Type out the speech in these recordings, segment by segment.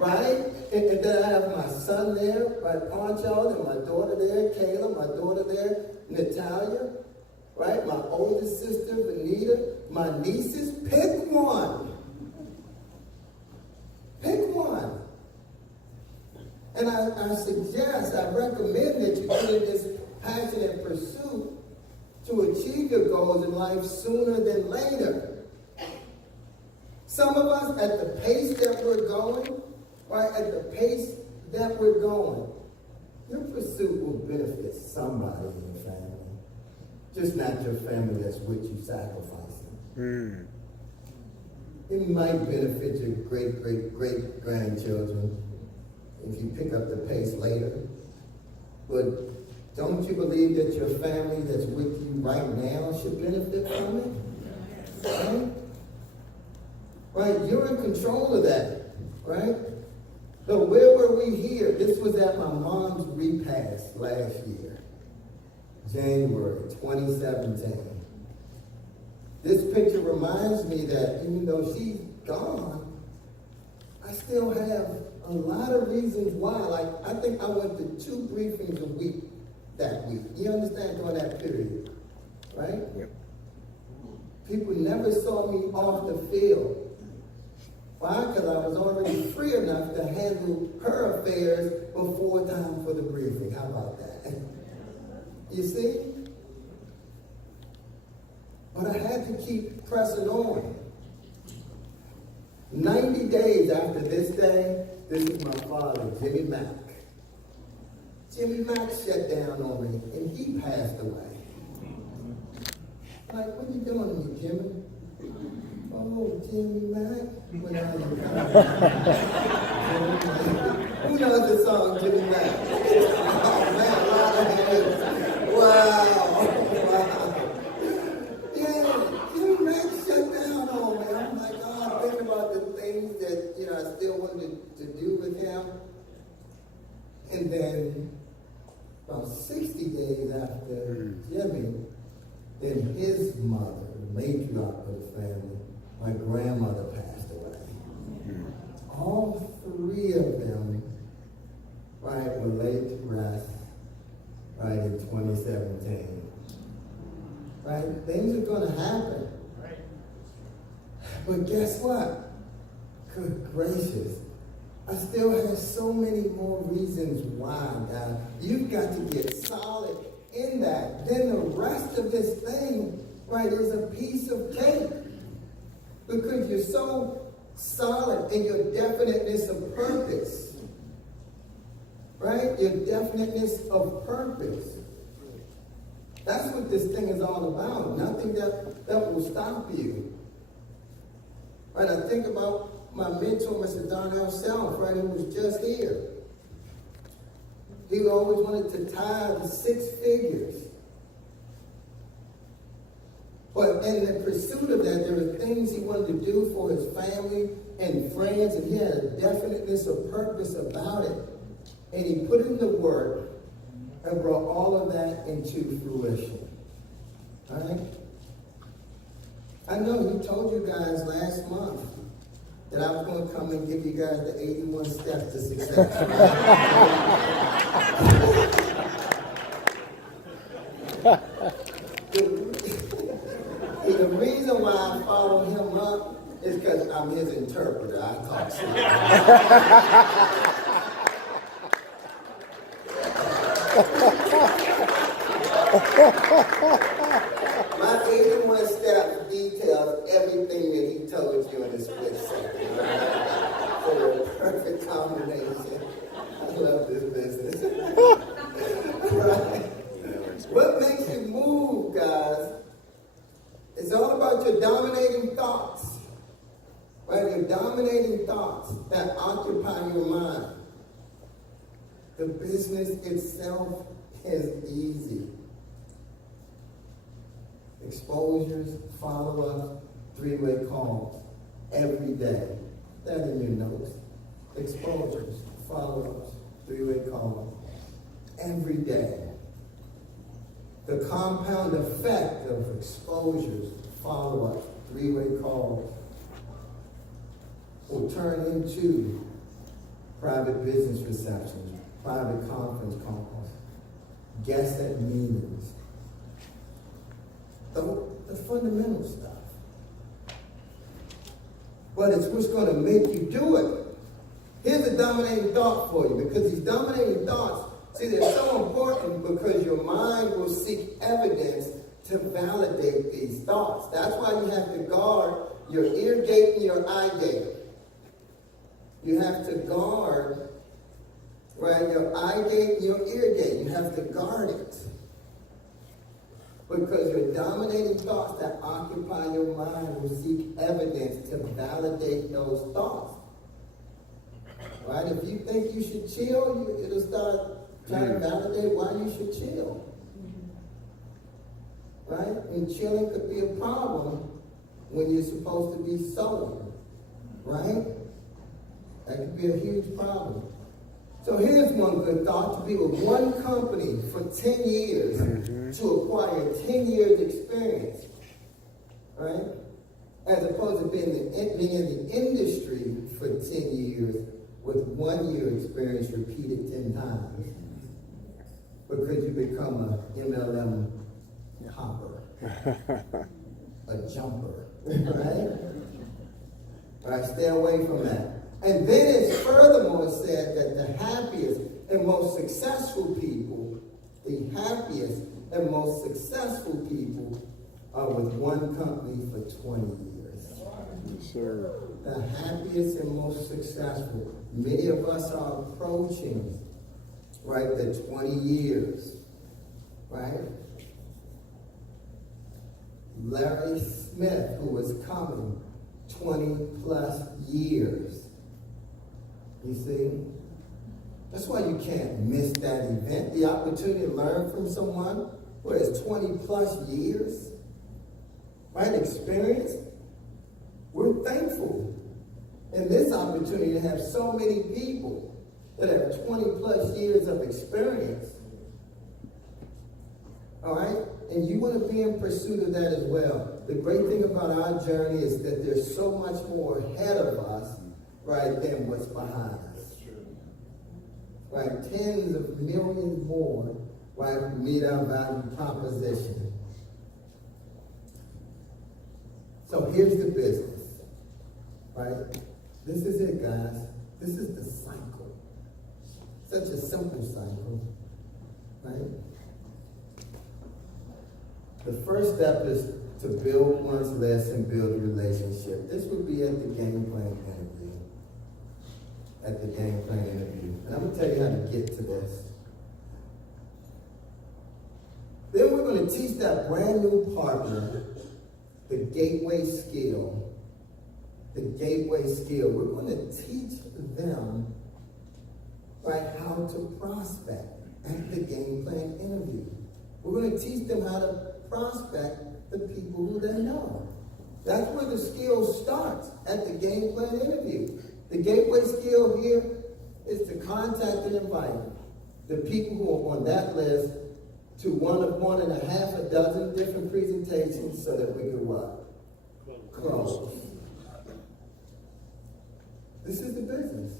right? And then I have my son there, right, Poncho, and my daughter there, Kayla, my daughter there, Natalia, right? My oldest sister, Vanita, my nieces. Pick one. Pick one. And I suggest, I recommend that you get in this passionate pursuit to achieve your goals in life sooner than later. Some of us, at the pace that we're going, right, at the pace that we're going, your pursuit will benefit somebody in your family. Just not your family that's with you sacrificing. It might benefit your great-great-great-grandchildren if you pick up the pace later. But don't you believe that your family that's with you right now should benefit from it? Right? Right? You're in control of that. Right? So where were we here? This was at my mom's repast last year, January 2017. This picture reminds me that even though she's gone, I still have a lot of reasons why. Like, I think I went to 2 briefings a week that week. You understand, during that period, right? Yep. People never saw me off the field. Why? Because I was already free enough to handle her affairs before time for the briefing. How about that? You see? But I had to keep pressing on. 90 days after this day, this is my father, Jimmy Mack. Jimmy Mack shut down on me, and he passed away. Like, what are you doing to me, Jimmy? Oh, Jimmy Mack. When I was Who knows the song, Jimmy Mack? Oh, man, a lot of hands. Wow. Yeah, Jimmy Mack shut down on me. I'm like, oh, thinking about the things that, I still wanted to do with him. And then, about 60 days after Jimmy, then his mother, the matriarch of the family, my grandmother, passed away. All 3 of them, right, were laid to rest, right, in 2017. Right? Things are going to happen. But guess what? Good gracious. I still have so many more reasons why, God. You've got to get solid in that. Then the rest of this thing, right, is a piece of cake. Because you're so solid in your definiteness of purpose. Right? Your definiteness of purpose. That's what this thing is all about. Nothing that will stop you. Right? I think about my mentor, Mr. Darnell Self, right, who was just here. He always wanted to tithe 6 figures. But in the pursuit of that, there were things he wanted to do for his family and friends, and he had a definiteness of purpose about it. And he put in the work and brought all of that into fruition. All right? I know he told you guys last month that I was going to come and give you guys the 81 steps to success. The reason why I follow him up is because I'm his interpreter. I talk slow. My 81 steps details everything that he told you in a split second. Right? For a perfect combination. I love this business. Right? What makes you move, guys? It's all about your dominating thoughts. Right? Your dominating thoughts that occupy your mind. The business itself is easy. Exposures, follow-ups, 3-way calls every day. That in your notes. Exposures, follow-ups, 3-way calls every day. The compound effect of exposures, follow-ups, 3-way calls will turn into private business receptions, private conference calls, guests at meetings. The fundamental stuff. But it's what's going to make you do it. Here's a dominating thought for you, because these dominating thoughts, see, they're so important because your mind will seek evidence to validate these thoughts. That's why you have to guard your ear gate and your eye gate. You have to guard, right, your eye gate and your ear gate. You have to guard it. Because your dominating thoughts that occupy your mind will seek evidence to validate those thoughts. Right? If you think you should chill, it'll start trying to validate why you should chill. Right? And chilling could be a problem when you're supposed to be sober. Right? That could be a huge problem. So here's one good thought: to be with one company for 10 years to acquire 10 years experience, right? As opposed to being in the industry for 10 years with 1 year experience repeated 10 times. Because you become a MLM hopper, a jumper, right? All right, stay away from that. And then it's furthermore said that the happiest and most successful people, the happiest and most successful people are with one company for 20 years. Yes, sir. The happiest and most successful. Many of us are approaching, right, the 20 years, right? Larry Smith, who was coming 20 plus years. You see? That's why you can't miss that event. The opportunity to learn from someone who has 20 plus years, right? Experience. We're thankful in this opportunity to have so many people that have 20 plus years of experience. All right? And you want to be in pursuit of that as well. The great thing about our journey is that there's so much more ahead of us, right, than what's behind us. Right? Tens of millions more, right, meet our value proposition. So here's the business, right? This is it, guys. This is the cycle. Such a simple cycle, right? The first step is to build one's list and build a relationship. This would be at the game plan interview. At the game plan interview. And I'm going to tell you how to get to this. Then we're going to teach that brand new partner the gateway skill. The gateway skill. We're going to teach them, right, how to prospect at the game plan interview. We're going to teach them how to prospect the people who they know. That's where the skill starts, at the game plan interview. The gateway skill here is to contact and invite the people who are on that list to one and a half a dozen different presentations so that we can what? Close. This is the business.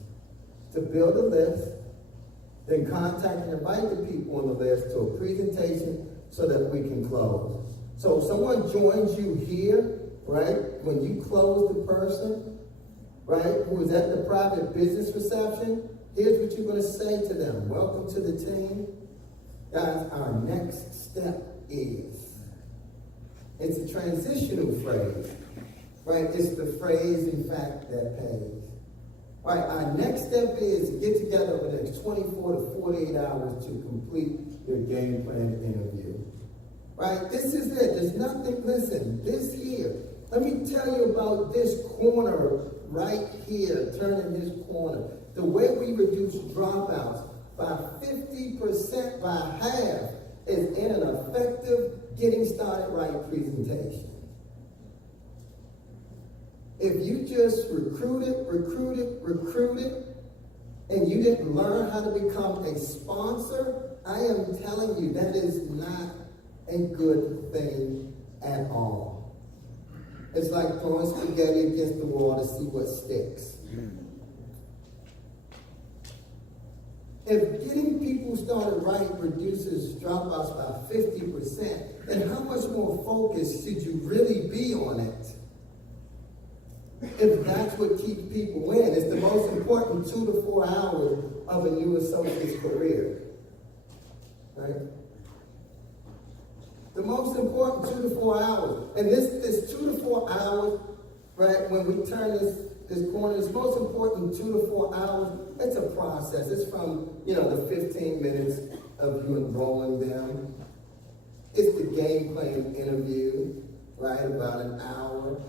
To build a list, then contact and invite the people on the list to a presentation so that we can close. So if someone joins you here, right, when you close the person, right, who is at the private business reception, here's what you're going to say to them. Welcome to the team. Guys, our next step is, it's a transitional phrase, right? It's the phrase, in fact, that pays. All right, our next step is get together over the next 24 to 48 hours to complete your game plan interview. Right, this is it. There's nothing, listen, this here, let me tell you about this corner right here, turning this corner. The way we reduce dropouts by 50%, by half, is in an effective getting started right presentation. If you just recruit it, and you didn't learn how to become a sponsor, I am telling you, that is not a good thing at all. It's like throwing spaghetti against the wall to see what sticks. If getting people started right reduces dropouts by 50%, then how much more focused should you really be on it? If that's what keeps people in, it's the most important 2 to 4 hours of a new associate's career. Right? The most important 2 to 4 hours. And this 2 to 4 hours, right, when we turn this corner, it's most important 2 to 4 hours. It's a process. It's from, the 15 minutes of you enrolling them. It's the game plan interview, right, about an hour.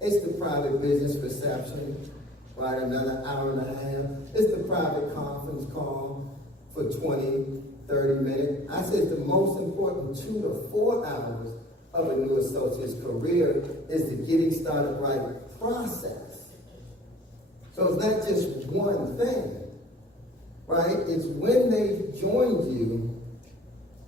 It's the private business reception, right, another hour and a half. It's the private conference call for 20, 30 minutes. I said the most important 2 to 4 hours of a new associate's career is the getting started right process. So it's not just one thing, right? It's when they joined you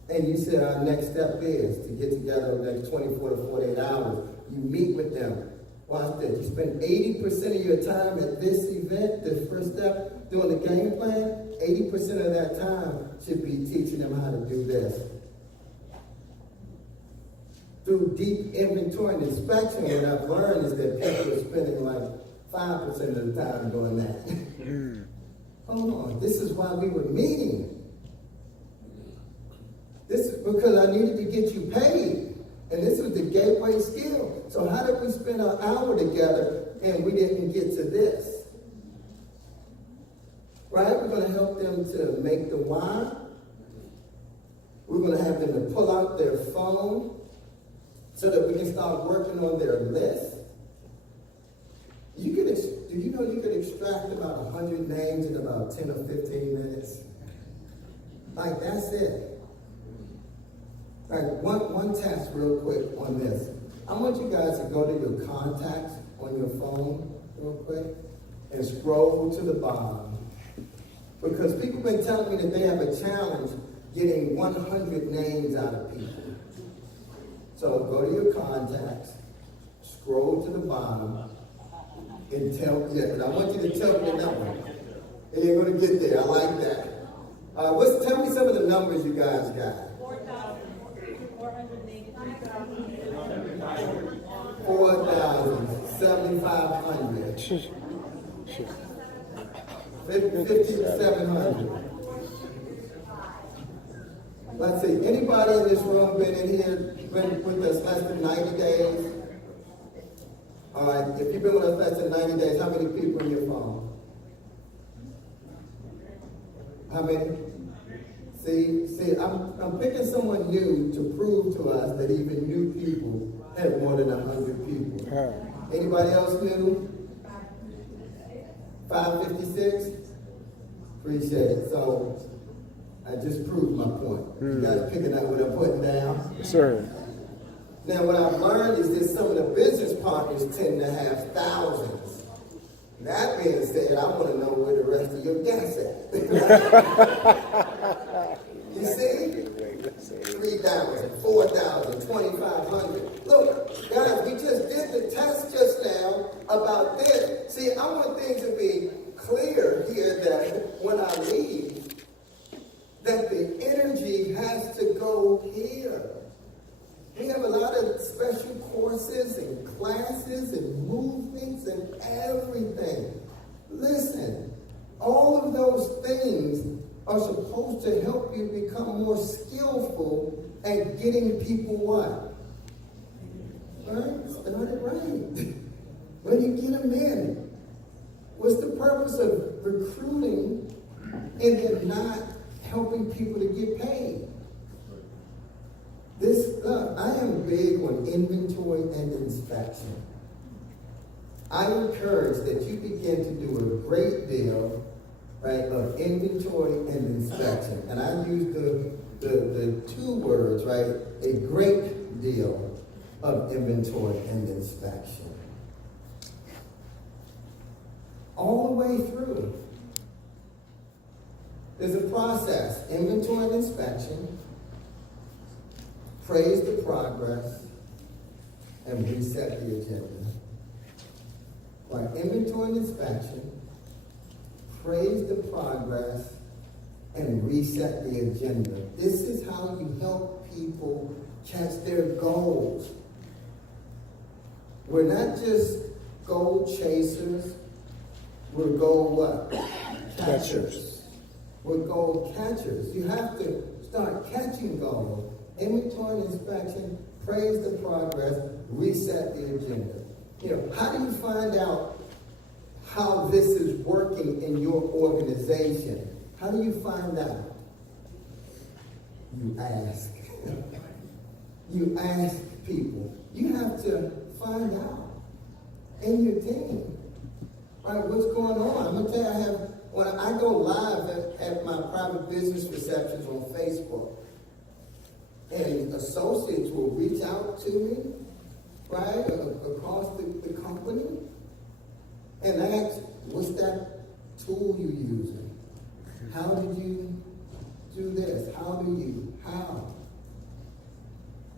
and you said our next step is to get together in the next 24 to 48 hours. You meet with them. Watch this. You spend 80% of your time at this event, the first step, doing the game plan. 80% of that time should be teaching them how to do this. Through deep inventory and inspection, what I've learned is that people are spending like 5% of the time doing that. Hold on. This is why we were meeting. This is because I needed to get you paid. And this was the gateway skill. So how did we spend an hour together and we didn't get to this? Right? We're going to help them to make the why. We're going to have them to pull out their phone so that we can start working on their list. Do you know you could extract about 100 names in about 10 or 15 minutes? Like, that's it. All right, one task real quick on this. I want you guys to go to your contacts on your phone real quick and scroll to the bottom. Because people have been telling me that they have a challenge getting 100 names out of people. So go to your contacts, scroll to the bottom, and but I want you to tell me the number. And you're going to get there. I like that. Tell me some of the numbers you guys got. 4,700. 5,700. Let's see. Anybody in this room been in here, been with us less than 90 days? All right. If you've been with us less than 90 days, how many people in your phone? How many? See, I'm picking someone new to prove to us that even new people have more than 100 people. Anybody else new? 556? Appreciate it. So I just proved my point. You guys picking up what I'm putting down? Yes, sir. Now what I've learned is that some of the business partners tend to have thousands. That being said, I want to know where the rest of your gas at. You see? 3,000, 4,000, 2,500. Look, guys, we just did the test just now about this. See, I want things to be clear here that when I leave, that the energy has to go here. We have a lot of special courses and classes and movements and everything. Listen, all of those things are supposed to help you become more skillful at getting people what? Right? Start it right. When you get them in, what's the purpose of recruiting and then not helping people to get paid? I am big on inventory and inspection. I encourage that you begin to do a great deal, right, of inventory and inspection. And I use the two words, right, a great deal of inventory and inspection. All the way through. There's a process, inventory and inspection, praise the progress, and reset the agenda. Right, inventory and inspection, praise the progress, and reset the agenda. This is how you help people catch their goals. We're not just goal chasers, we're goal what? Catchers. We're goal catchers. You have to start catching goals. Inventory and inspection, praise the progress, reset the agenda. How do you find out how this is working in your organization? How do you find out? You ask. You ask people. You have to find out in your team. Right? What's going on? I'm going to tell you, when I go live at my private business receptions on Facebook, and associates will reach out to me, right, across the company, and ask, what's that tool you using? How did you do this? How?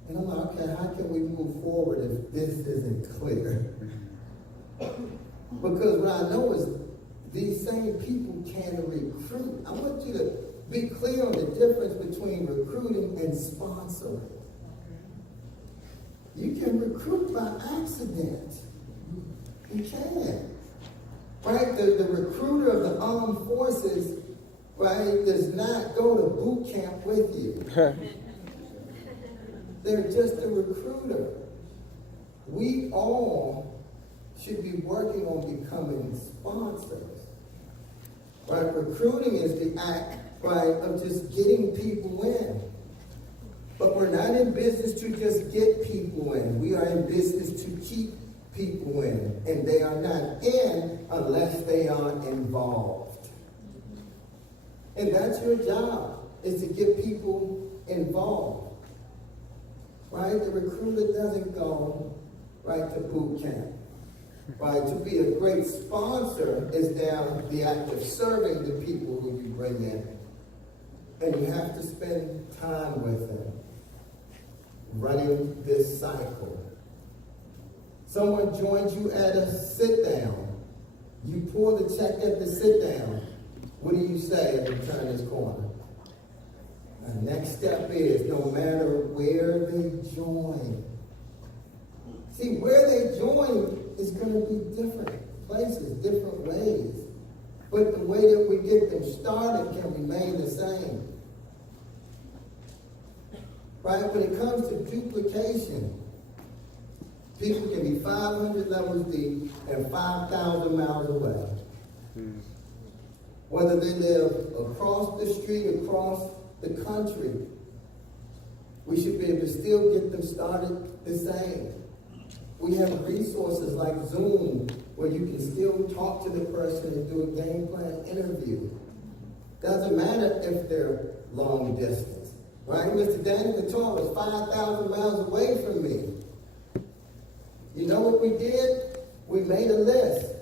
And I'm like, okay, how can we move forward if this isn't clear? Because what I know is these same people can recruit. I want you to be clear on the difference between recruiting and sponsoring. You can recruit by accident. You can. Right? The recruiter of the armed forces, right, does not go to boot camp with you. They're just a recruiter. We all should be working on becoming sponsors. Right? Recruiting is the act, right, of just getting people in. But we're not in business to just get people in. We are in business to keep people in. And they are not in unless they are involved. And that's your job, is to get people involved. Right? The recruiter doesn't go right to boot camp. Right? To be a great sponsor is now the act of serving the people who you bring in. And you have to spend time with them, running this cycle. Someone joins you at a sit-down. You pull the check at the sit-down. What do you say as you turn this corner? The next step is, no matter where they join. See, where they join is going to be different places, different ways. But the way that we get them started can remain the same. Right? When it comes to duplication, people can be 500 levels deep and 5,000 miles away. Whether they live across the street, across the country, we should be able to still get them started the same. We have resources like Zoom where you can still talk to the person and do a game plan interview. Doesn't matter if they're long distance. Right? Mr. Danny Couture was 5,000 miles away from me. You know what we did? We made a list.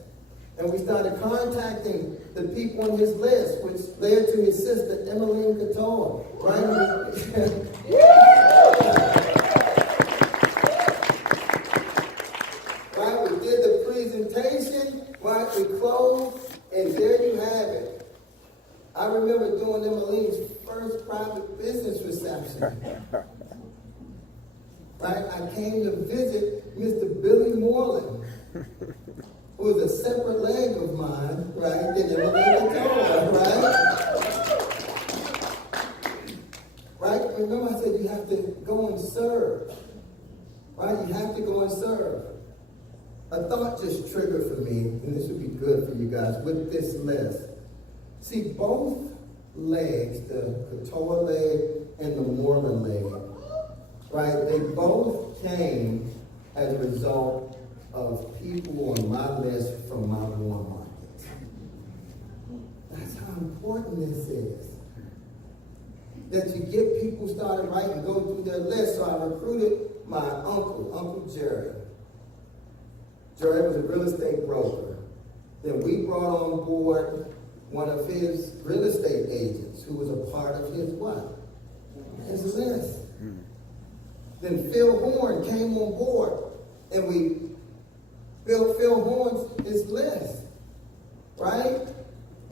And we started contacting the people on his list, which led to his sister, MLM Couture. Right? Right? We did the presentation. Right? We closed. And there you have it. I remember doing MLM's first private business reception. Right? I came to visit Mr. Billy Moreland, who was a separate leg of mine, right? Than MLM Couture, right? Right? Remember I said you have to go and serve. Right? You have to go and serve. A thought just triggered for me, and this would be good for you guys, with this list. See, both legs, the Couture leg and the Moreland leg, right? They both came as a result of people on my list from my warm market. That's how important this is. That you get people started right and go through their list. So I recruited my Uncle Jerry. Jerry was a real estate broker. Then we brought on board one of his real estate agents who was a part of his what? His list. Then Phil Horn came on board and we built Phil Horn's his list. Right?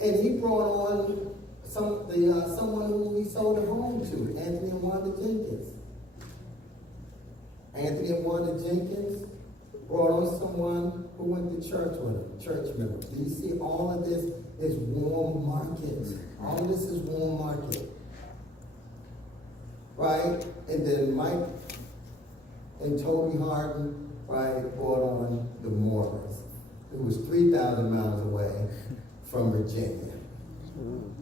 And he brought on someone who he sold a home to, Anthony and Wanda Jenkins. Anthony and Wanda Jenkins brought on someone who went to church with him, church member. Do you see all of this is warm market? All of this is warm market. Right? And then Mike and Toby Harden, right, brought on the Morris, who was 3,000 miles away from Virginia.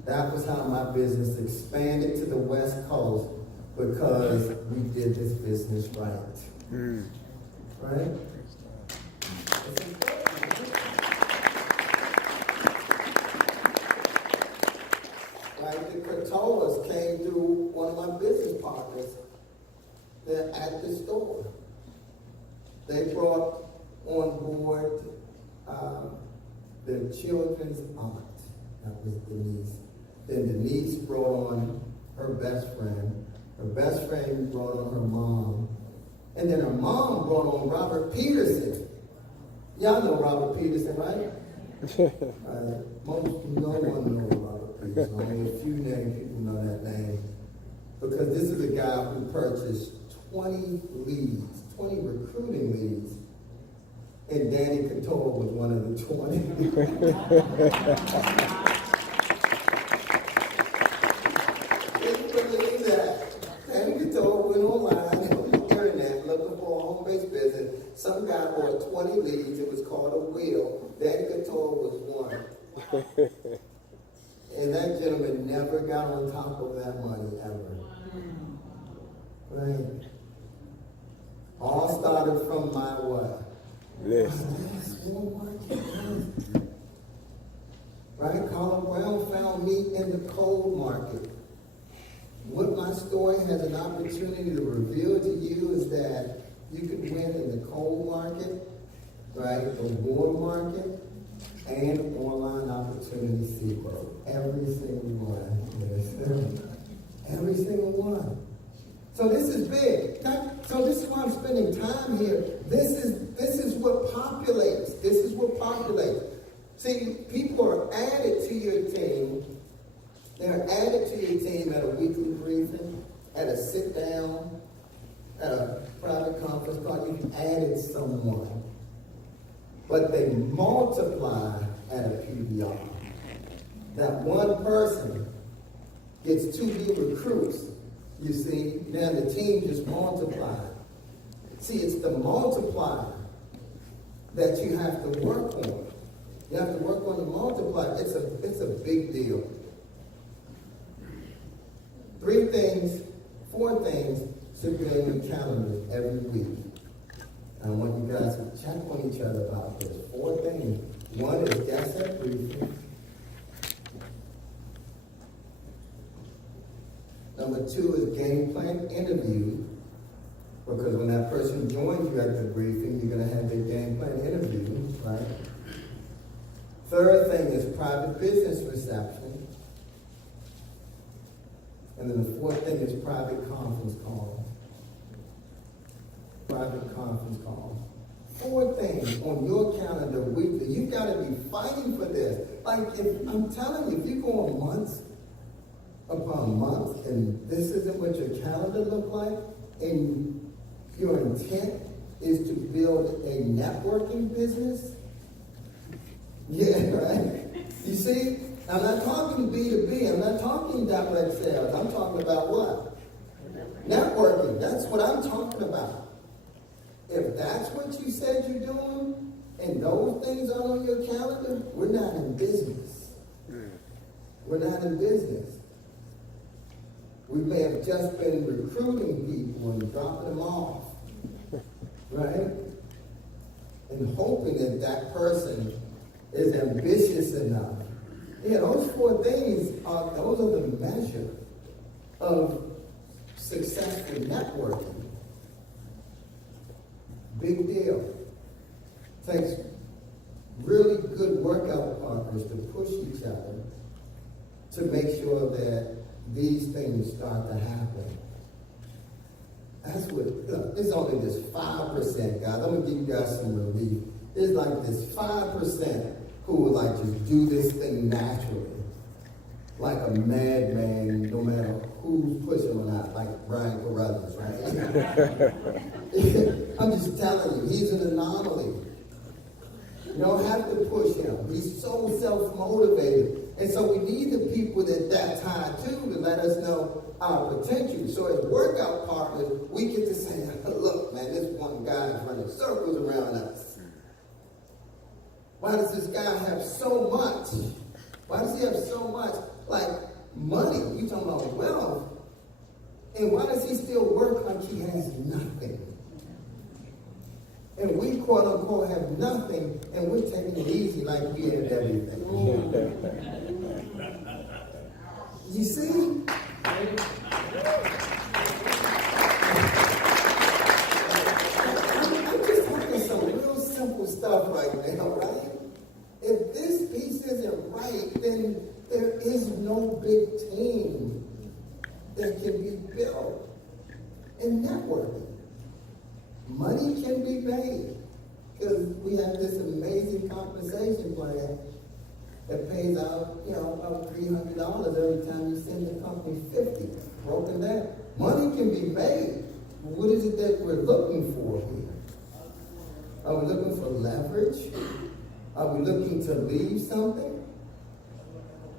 That was how my business expanded to the West Coast because we did this business right. Right? Like the Cotolas came through one of my business partners at the store. They brought on board their children's aunt. That was Denise. Then Denise brought on her best friend. Her best friend brought on her mom. And then her mom brought on Robert Peterson. Y'all know Robert Peterson, right? No one knows Robert Peterson. Only a few names people know that name. Because this is a guy who purchased 20 leads, 20 recruiting leads. And Danny Couture was one of the 20. Can you believe that? Danny Couture went online on the internet looking for a home-based business. Some guy bought 20 leads. It was called a wheel. Danny Couture was one. And that gentleman never got on top of that money ever. Right? All started from my what? List. Right? Carla Brown found me in the cold market. What my story has an opportunity to reveal to you is that you can win in the cold market, right? The warm market, and online opportunity zero. Every single one. Every single one. So this is big. So this is why I'm spending time here. This is what populates. This is what populates. See, people are added to your team. They're added to your team at a weekly briefing, at a sit down, at a private conference call. You've added someone. But they multiply at a PBR. That one person gets 2 new recruits. You see, now the team just multiplied. See, it's the multiplier that you have to work on. You have to work on the multiplier. It's a big deal. 4 things should be on your calendar every week. I want you guys to check on each other about this. 4 things. One is guest set briefing. Number 2 is game plan interview. Because when that person joins you at the briefing, you're going to have their game plan interview, right? 3rd thing is private business reception. And then the 4th thing is private conference call. Private conference call. 4 things on your calendar weekly. You got to be fighting for this. Like, I'm telling you, if you go on months upon months and this isn't what your calendar look like, and your intent is to build a networking business, yeah, right? You see, I'm not talking B2B. I'm not talking direct sales. I'm talking about what? Networking. That's what I'm talking about. If that's what you said you're doing, and those things are on your calendar, we're not in business. We're not in business. We may have just been recruiting people and dropping them off, right? And hoping that that person is ambitious enough. Yeah, those 4 things those are the measure of successful networking. Big deal. Takes really good workout partners to push each other to make sure that these things start to happen. That's what, look, it's only this 5%, guys. I'm going to give you guys some relief. There's like this 5% who would like to do this thing naturally. like a madman, no matter who's pushing or not, like Brian Carruthers, right? I'm just telling you, he's an anomaly. You don't have to push him. He's so self-motivated. And so we need the people that high too to let us know our potential. So as workout partners, we get to say, look, man, this one guy is running circles around us. Why does this guy have so much? Why does he have so much, like, money? You talking about wealth. And why does he still work like he has nothing? And we, quote unquote, have nothing, and we're taking it easy like we had everything. You see? I'm just talking some real simple stuff right now, right? If this piece isn't right, then there is no big team that can be built in networking. Money can be made because we have this amazing compensation plan that pays out, about $300 every time you send the company 50. Broken down. Money can be made. What is it that we're looking for here? Are we looking for leverage? Are we looking to leave something?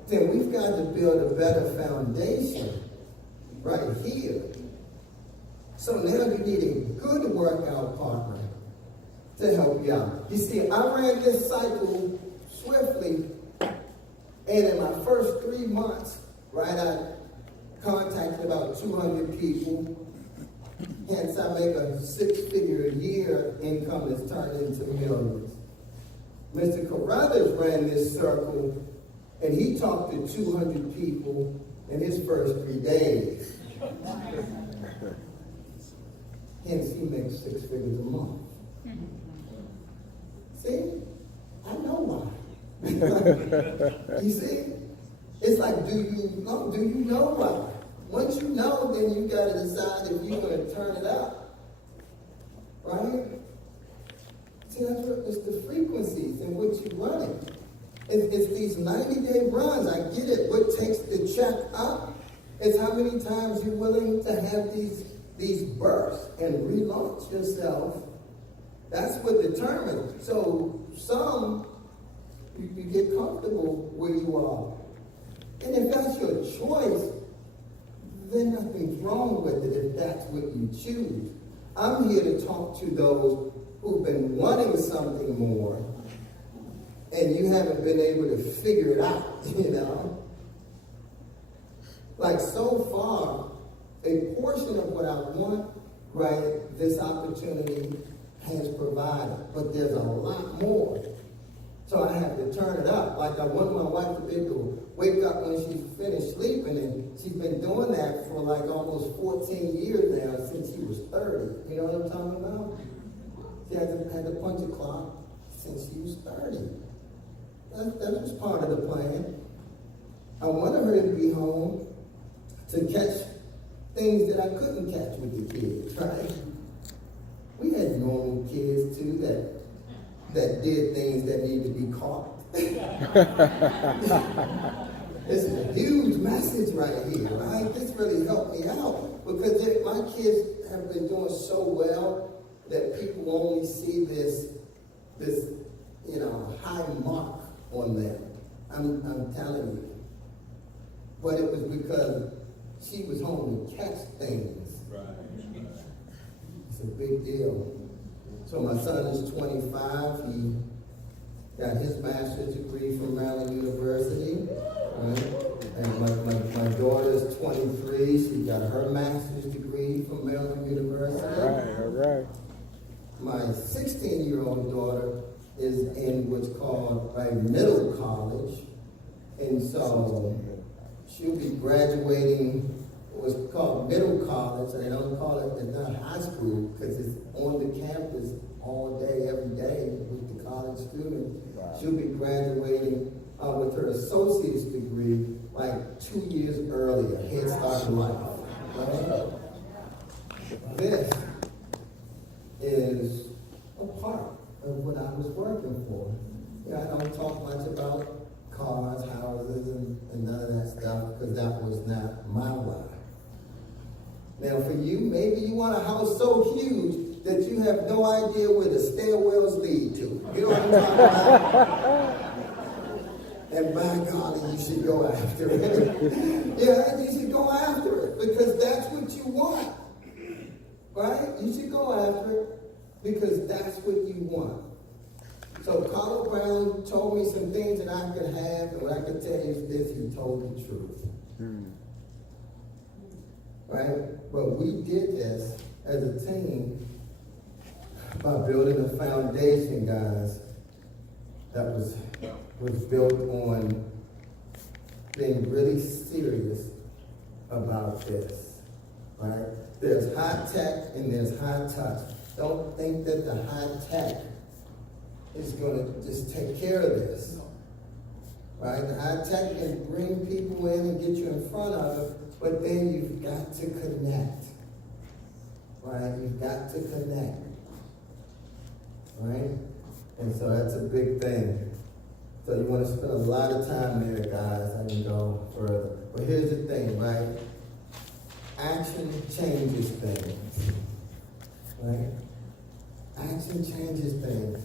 Then we've got to build a better foundation right here. So now you need a good workout partner to help you out. You see, I ran this cycle swiftly, and in my first 3 months, right, I contacted about 200 people. Hence, I make a 6-figure a year income that's turned into millions. Mr. Carruthers ran this circle, and he talked to 200 people in his first 3 days. Hence, he makes 6 figures a month. See? I know why. You see? It's like, do you know why? Once you know, then you got to decide if you're going to turn it up. Right? See, that's what, it's the frequencies in which you're running. It's these 90-day runs. I get it. What takes the check up is how many times you're willing to have these bursts and relaunch yourself. That's what determines. So some, you get comfortable where you are. And if that's your choice, then nothing's wrong with it if that's what you choose. I'm here to talk to those who've been wanting something more, and you haven't been able to figure it out, Like so far, a portion of what I want, right, this opportunity has provided, but there's a lot more. So I have to turn it up. Like I want my wife to be able to wake up when she's finished sleeping, and she's been doing that for like almost 14 years now, since she was 30. You know what I'm talking about? She had to punch a clock since she was 30. That was part of the plan. I wanted her to be home to catch things that I couldn't catch with the kids, right? We had normal kids too that did things that need to be caught. It's a huge message right here, right? This really helped me out because my kids have been doing so well that people only see this high mark on them. I'm telling you. But it was because she was home to catch things. Right. It's a big deal. So my son is 25. He got his master's degree from Maryland University. Right? And my daughter is 23. She got her master's degree from Maryland University. All right. My 16-year-old daughter is in what's called a middle college. And so she'll be graduating what's called middle college. And they don't call it, it's not high school, because it's on the campus all day, every day with the college students. Wow. She'll be graduating with her associate's degree like 2 years earlier, head start in life. Right? This is a part of what I was working for. I don't talk much about cars, houses, and none of that stuff. you. Maybe you want a house so huge that you have no idea where the stairwells lead to. You know what I'm talking about? And by golly, you should go after it. Yeah, you should go after it because that's what you want. Right? You should go after it because that's what you want. So Carl Brown told me some things that I could have, and what I could tell you is this: he told the truth. Right? But we did this as a team by building a foundation, guys, that was built on being really serious about this. Right? There's high tech and there's high touch. Don't think that the high tech is going to just take care of this. Right? The high tech can bring people in and get you in front of it, but then you've got to connect. Right? You've got to connect. Right? And so that's a big thing. So you want to spend a lot of time there, guys. I can go further. But here's the thing, right? Action changes things. Right? Action changes things.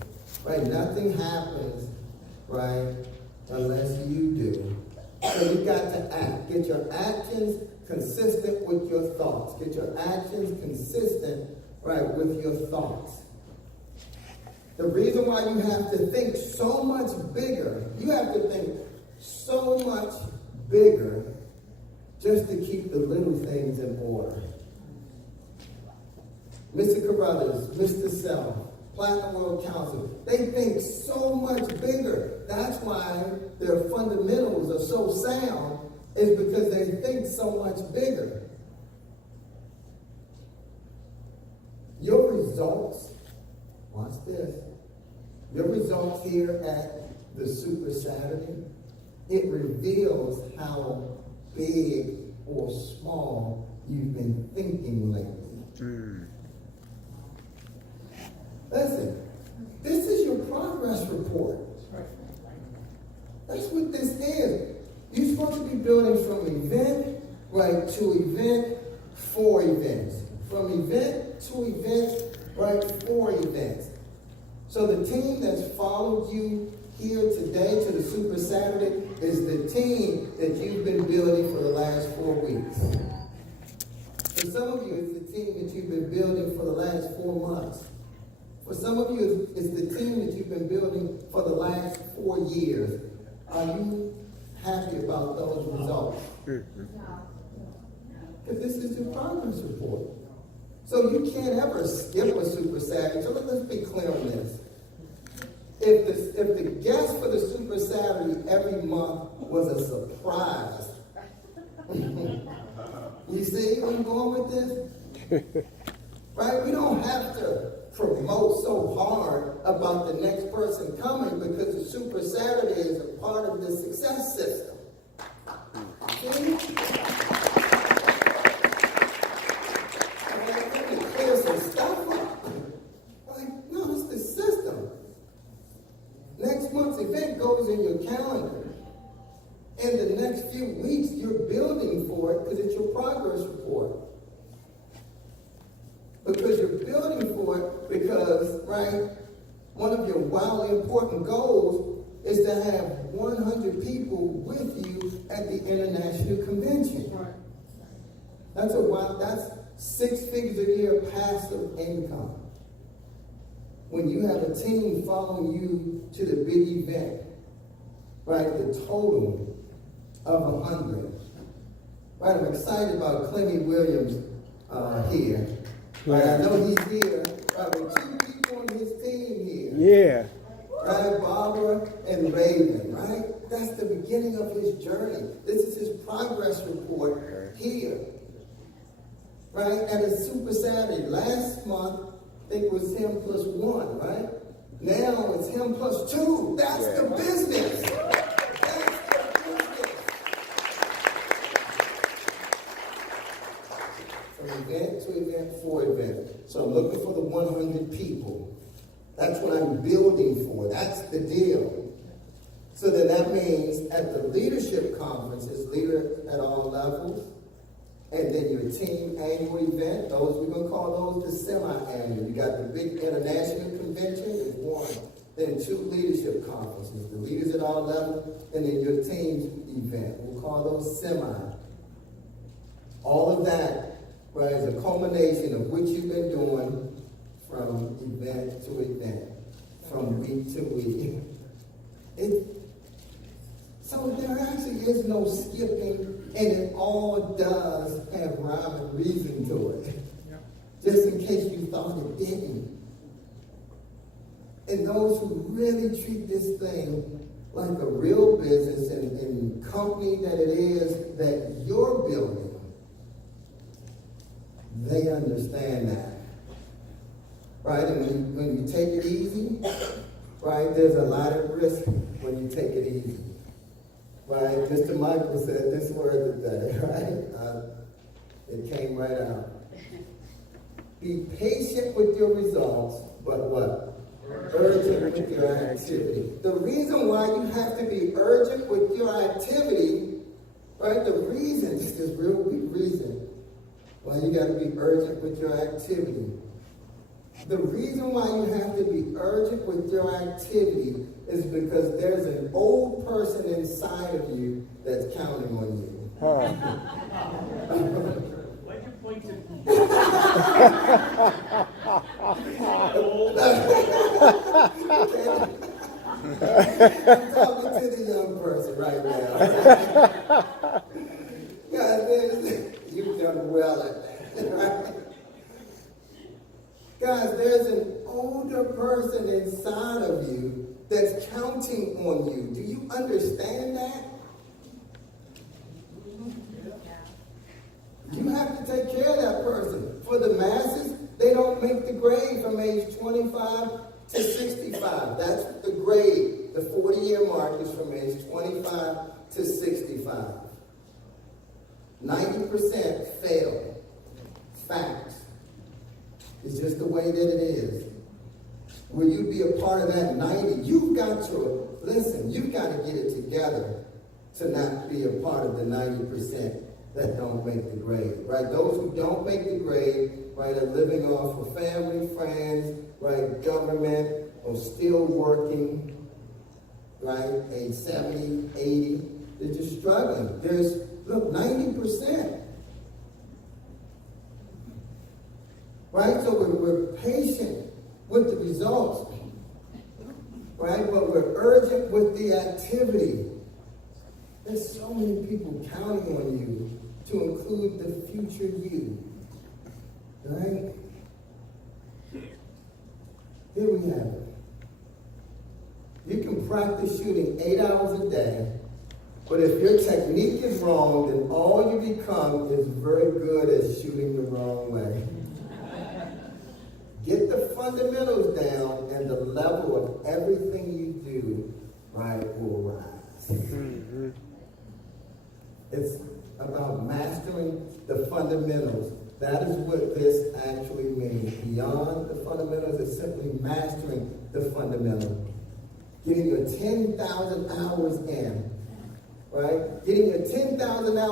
Right? Nothing happens, right, unless you do. So you got to act. Get your actions consistent with your thoughts. Get your actions consistent, right, with your thoughts. The reason why you have to think so much bigger, you have to think so much bigger just to keep the little things in order. Mr. Carruthers, Mr. Self, Platinum World Council, they think so much bigger. That's why their fundamentals are so sound, is because they think so much bigger. Your results, watch this, your results here at the Super Saturday, it reveals how big or small you've been thinking lately. Listen, this is your progress report. That's what this is. You're supposed to be building from event, right, to event, for events. From event to event, right, for events. So the team that's followed you here today to the Super Saturday is the team that you've been building for the last 4 weeks. For some of you, it's the team that you've been building for the last 4 months. For some of you, it's the team that you've been building for the last 4 years. Are you happy about those results? Because this is your progress report. So you can't ever skip a Super Saturday. So let's be clear on this. If the guest for the Super Saturday every month was a surprise, you see where I'm going with this? Right? We don't have to promote so hard about the next person coming because the Super Saturday is a part of the success system. See? Let me clear some stuff up. Like, no, it's the system. Next month's event goes in your calendar. And the next few weeks, you're building for it because it's your progress report. Because you're building for it because, right, one of your wildly important goals is to have 100 people with you at the international convention. That's 6 figures a year passive income. When you have a team following you to the big event, right, the total of 100. Right, I'm excited about Clemmy Williams here. Right, I know he's here, right, with 2 people on his team here. Yeah. Right, Barbara and Raven, right? That's the beginning of his journey. This is his progress report here. Right, and it's Super Saturday. Last month, I think it was him plus 1, right? Now it's him plus 2. That's the business. That's the business. From event to event for event. So I'm looking for the 100 people. That's what I'm building for. That's the deal. So then that means at the leadership conferences, leader at all levels, And then your team annual event, those we're going to call those the semi-annual. You got the big international convention is one. Then 2 leadership conferences, the leaders at all levels, and then your team's event. We'll call those semi. All of that, right, is a culmination of what you've been doing from event to event, from week to week. So there actually is no skipping, and it all does have rhyme and reason to it. Yep. Just in case you thought it didn't. And those who really treat this thing like a real business and company that it is that you're building, they understand that. Right? And when you take it easy, right, there's a lot of risk when you take it easy. Right? Mr. Michael said this word today, right? It came right out. Be patient with your results, but what? Urgent with your activity. The reason why you have to be urgent with your activity, right? The reason, just this real big reason why you got to be urgent with your activity. The reason why you have to be urgent with your activity is because there's an old person inside of you that's counting on you. Why'd you point to me? I'm talking to the young person right now. Guys, you've done well at that, right? Guys, there's an older person inside of you that's counting on you. Do you understand that? You have to take care of that person. For the masses, they don't make the grade from age 25 to 65. That's the grade. The 40-year mark is from age 25 to 65. 90% fail. Facts. It's just the way that it is. Will you be a part of that 90? You've got to get it together to not be a part of the 90% that don't make the grade, right? Those who don't make the grade, right, are living off of family, friends, right, government, or still working, right, age 70, 80. They're just struggling. Look, 90%. Right? So we're patient with the results. Right? But we're urgent with the activity. There's so many people counting on you to include the future you. Right? Here we have it. You can practice shooting 8 hours a day, but if your technique is wrong, then all you become is very good at shooting the wrong way. Get the fundamentals down, and the level of everything you do, right, will rise. Mm-hmm. It's about mastering the fundamentals. That is what this actually means. Beyond the fundamentals is simply mastering the fundamentals. Getting your 10,000 hours in, right? Getting your 10,000 hours